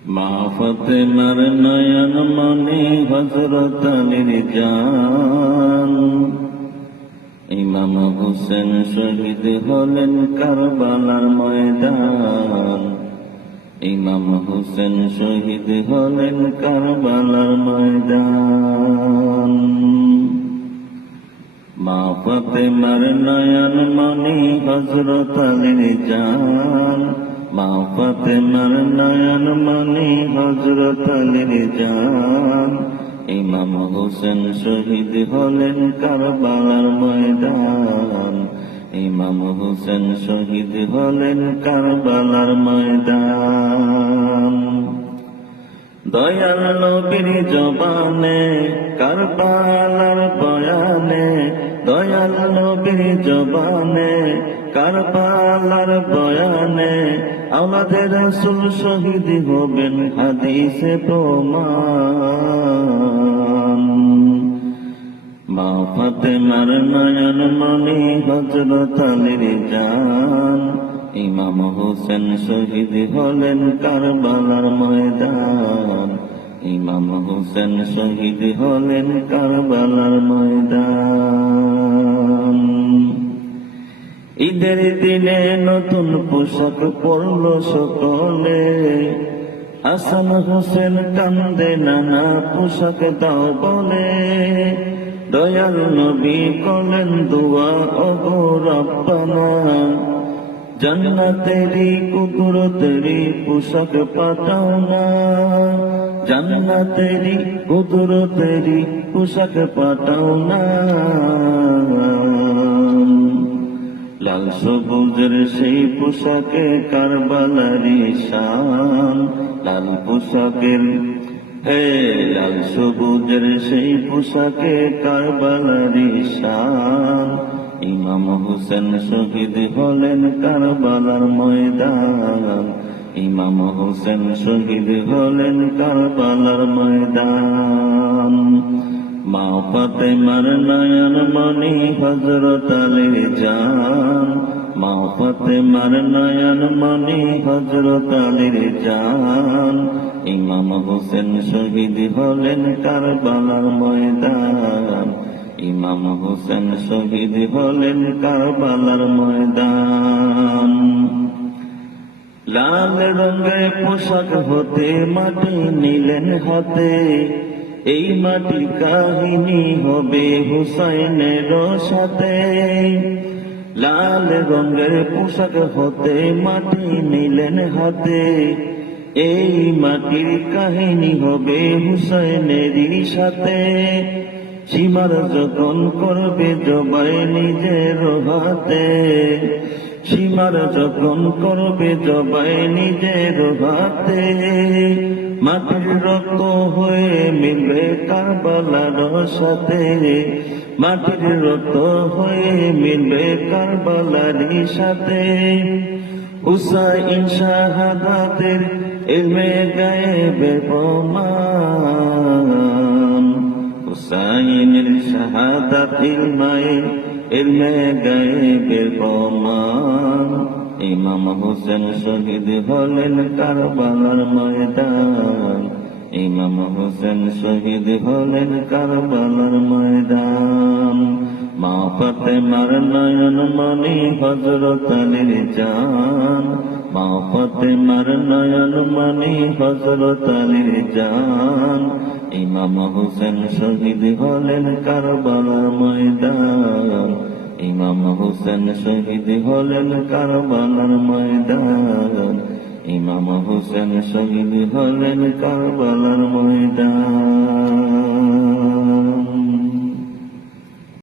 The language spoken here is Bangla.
মা ফাতেমার নয়ন মনি হযরত আলীর জান। ইমাম হোসেন শহীদ হলেন কারবালার ময়দান। ইমাম হোসেন শহীদ হলেন কারবালার ময়দান। মা ফাতেমার নয়ন মনি হযরত আলীর জান। মা ফাতেমার নয়ন মনি হযরত আলীর জান। ইমাম হোসেন শহীদ হলেন কারবালার ময়দান। ইমাম হোসেন শহীদ হলেন কারবালার ময়দান। দয়াল নবীর জবানে কারবালার বয়ানে, দয়াল নবীর জবানে কারবালার বয়ানে, আমাদের রাসূল শহীদ হবেন হাদিসে প্রমাণ। মা ফাতেমার নয়ন মনি হযরত আলীর জান। ইমাম হোসেন শহীদ হলেন কারবালার ময়দান। ইমাম হোসেন শহীদ হলেন কারবালার ময়দান। ঈদের দিনে নতুন পোশাক পরল সকলে, হাসান হোসেন কান্দে নানা পোশাক দাও বলে। দয়াল নবী করলেন দুয়া ওগো রব্বানা, জান্নাতেরি কুদরতেরি পোশাক পাঠাও না, জান্নাতেরি কুদরতেরি পোশাক পাঠাও না। লাল সবুজের সেই পোশাকে কারবালারি শান। লাল পোশাকের লাল সবুজের সেই পোশাকে কারবালারি শান। ইমাম হোসেন শহীদ হলেন কারবালার ময়দান। ইমাম হোসেন শহীদ হলেন কারবালার ময়দান। মা ফাতেমার নয়ন মনি হযরত আলীর জান। মা ফাতেমার নয়ন মনি হযরত আলীর জান। ইমাম হোসেন শহীদ হলেন কারবালার ময়দান। ইমাম হোসেন শহীদ হলেন কারবালার ময়দান। লাল রঙের পোশাক হতে মাটি নিলেন হাতে, এই মাটির কাহিনী হবে হুসাইনের সাথে। লাল রঙের পোশাক হতে মাটি নিলেন হাতে, এই মাটির কাহিনী হবে হুসাইনেরই সাথে। সীমার যখন করবে জবাই নিজের হাতে, সীমার যখন করবে জবাই নিজের হাতে। মাটির রক্ত হয়ে মিলবে কারবালার সাথে, মাটির রক্ত হয়ে মিলবে কারবালারই সাথে। হুসাইন শাহাদাতের ইলমে গায়েবে প্রমাণ। হুসাইনের শাহাদাত ইলমে গায়েবের প্রমাণ। ইমাম হোসেন শহীদ হলেন কারবালার ময়দান। ইমাম হোসেন শহীদ হলেন কারবালার ময়দান। মা ফাতেমার নয়ন মনি হযরত আলীর জান। মা ফাতেমার নয়ন মনি হযরত আলীর জান। ইমাম হোসেন শহীদ হলেন কারবালার ময়দান। ইমাম হোসেন শহীদ হলেন কারবালার ময়দান। ইমাম হোসেন শহীদ হলেন কারবালার ময়দান।